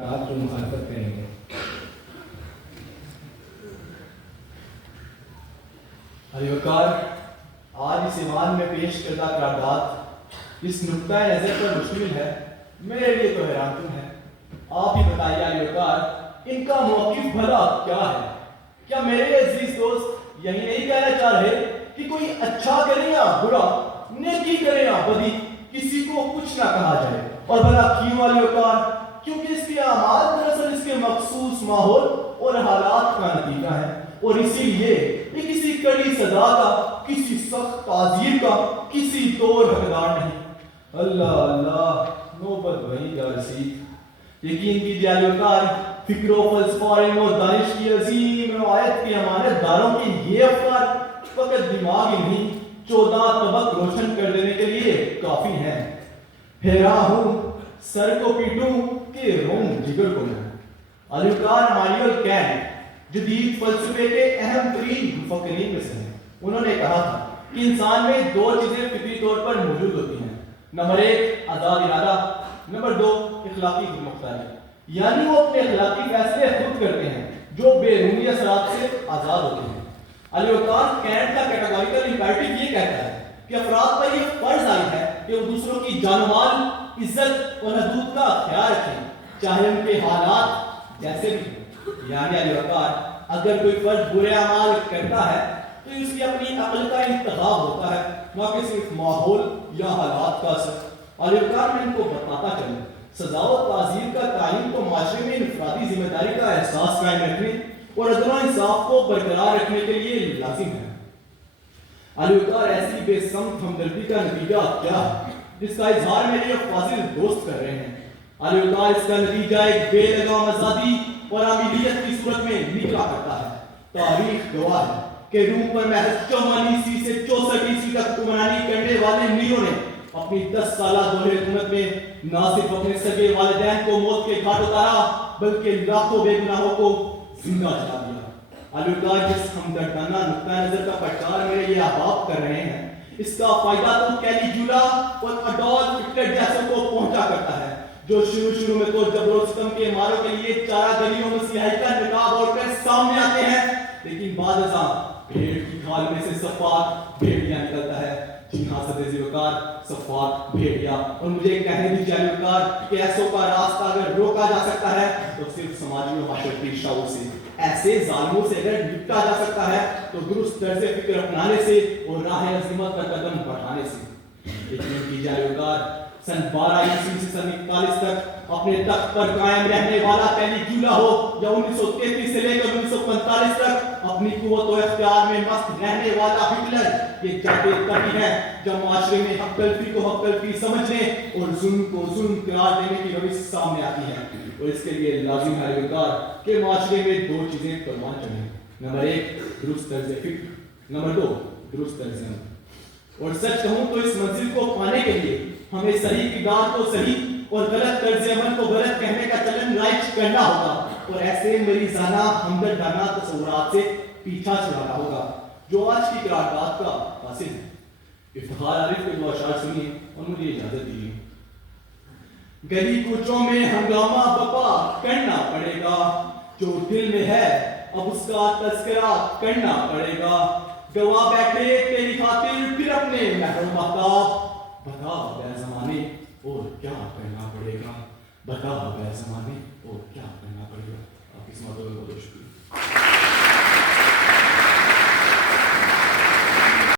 آپ جو مخالفت کریں گے. وقار، آج اس ایوان میں پیش کردہ قرارداد اس نقطۂ نظر پر مشتمل ہے. میرے لیے تو حیران کن ہے. آپ ہی بتائیے وقار، ان کا موقف بھلا کیا ہے؟ کیا میرے عزیز دوست یہی نہیں کہنا چاہ رہے کہ کوئی اچھا کرے یا برا، نیکی کرے یا بدی، کسی کو کچھ نہ کہا جائے؟ اور بھلا کیوں والی وقار؟ کیونکہ اس کے اعمال دراصل اس کے مخصوص ماحول اور حالات کا نتیجہ ہے، اور اسی لیے یہ کسی کڑی سزا کا، کسی سخت تعزیر کا، کسی طور حقدار نہیں. اللہ اللہ، نوبت وہی کا رسید. یقین کیجیے وقار، فکر و فلسفہ اور علم و دانش کی عظیم روایت کے امانت داروں کے یہ افکار فقط دماغ ہی نہیں، 14 طبق روشن کر دینے کے لیے کافی ہیں. پھیرا ہوں سر کو پیٹوں کہ روم جگر کو لوں. وقار امانوئل کینٹ جدید فلسفے کے اہم ترین مفکرین میں سے ہیں. انہوں نے کہا تھا کہ انسان میں 2 چیزیں فطری طور پر موجود ہوتی ہیں. نمبر 1 آزاد ارادہ، نمبر 2 اخلاقی خود مختاری. یعنی وہ اپنے اخلاقی فیصلے خود کرتے ہیں جو بیرونی اثرات سے آزاد ہوتے ہیں. وقار کینٹ کا کیٹاگوریکل امپیریٹو یہ کہتا ہے کہ افراد پر یہ فرض عائد ہے کہ وہ دوسروں کی جان و مال، عزت اور حدود کا خیال رکھیں، چاہے ان کے حالات جیسے بھی ہوں. یعنی وقار، اگر کوئی فرد برے اعمال کرتا ہے تو اس کی اپنی عقل کا انتخاب ہوتا ہے، نہ کہ صرف ماحول یا حالات کا اثر. وقار میں ان کو بتاتا چلوں، سزا و تعزیر کا تعین تو معاشرے میں انفرادی ذمہ داری کا احساس قائم رکھنے اور عدل و انصاف کو برقرار رکھنے کے لیے لازم ہے. وقار، ایسی بے سمت ہمدردی کا نتیجہ کیا ہے جس کا اظہار میرے فاضل دوست کر رہے ہیں؟ وقار، اس کا نتیجہ ایک بے لگام آزادی اور عاملیت کی صورت میں نکلا کرتا ہے. تاریخ گواہ ہے کہ روم پر محض 44 عیسوی سے 64 عیسوی تک حکمرانی کرنے والے میروں نے اپنی 10 سالہ دور حکومت میں نہ صرف اپنے سگے والدین کو موت کے گھاٹ اتارا بلکہ لاکھوں بے گناہوں کو زندہ جلا دیا. وقار، جس ہمدردانہ نقطۂ نظر کا پرچار میرے یہ احباب کر رہے ہیں، اس کا فائدہ تو کیلیگولا اور اڈولف ہٹلر جیسوں کو پہنچا کرتا ہے، جو شروع میں تو جبر و ستم کے ماروں کے لیے چارہ گلیوں میں سیاہی کا نقاب اوڑھ کر سامنے آتے ہیں، لیکن بعد ازاں بھیڑ کی کھال میں سے صفاق بھیڑیا نکلتا ہے. جی ہاں سدیزی وقار، صفاق بھیڑیا. اور مجھے کہنے دیجیے وقار کہ ایسوں کا راستہ اگر روکا جا سکتا ہے تو صرف سماجی و معاشرتی شعور سے. ایسے ظالموں سے اگر نپٹا جا سکتا ہے تو درست طرز فکر اپنانے سے اور راہ عظمت کا قدم بڑھانے سے. یقین کیجیے وقار، سن 12 عیسوی سے سن 41 تک اپنے تخت پر قائم رہنے والا کیلیگولا ہو یا 1933 سے لے کر 1945 تک اپنی قوت و اختیار میں مست رہنے والا ہٹلر، یہ جاتے تبھی ہیں جب معاشرے میں حق تلفی کو حق تلفی سمجھنے اور ظلم کو ظلم قرار دینے کی روش سامنے آتی ہے. اور اس کے لیے لازم ہے وقار کہ معاشرے میں 2 چیزیں پروان چڑھیں. نمبر 1 درست طرز فکر، نمبر 2 درست طرز عمل. اور سچ کہوں تو اس منزل کو پانے کے لیے ہمیں صحیح کردار کو صحیح اور غلط طرز عمل کو غلط کہنے کا چلن رائج کرنا ہوگا، اور ایسے مریضانہ ہمدردانہ تصورات سے پیچھا چھڑانا ہوگا جو آج کی قرارداد کا حاصل ہے. افتخار عارف کے 2 اشعار سنیے اور مجھے اجازت دیجیے. گلی کوچوں میں ہنگامہ بپا کرنا پڑے گا، جو دل میں ہے اب اس کا تذکرہ کرنا پڑے گا. گواہ بیٹھے تیری خاطر پھر اپنے مہر و مہتاب، بتا بے زمانے اور کیا کرنا پڑے گا، بتا بے زمانے اور کیا کرنا پڑے گا. آپ کی سماعتوں میں بہت شکریہ.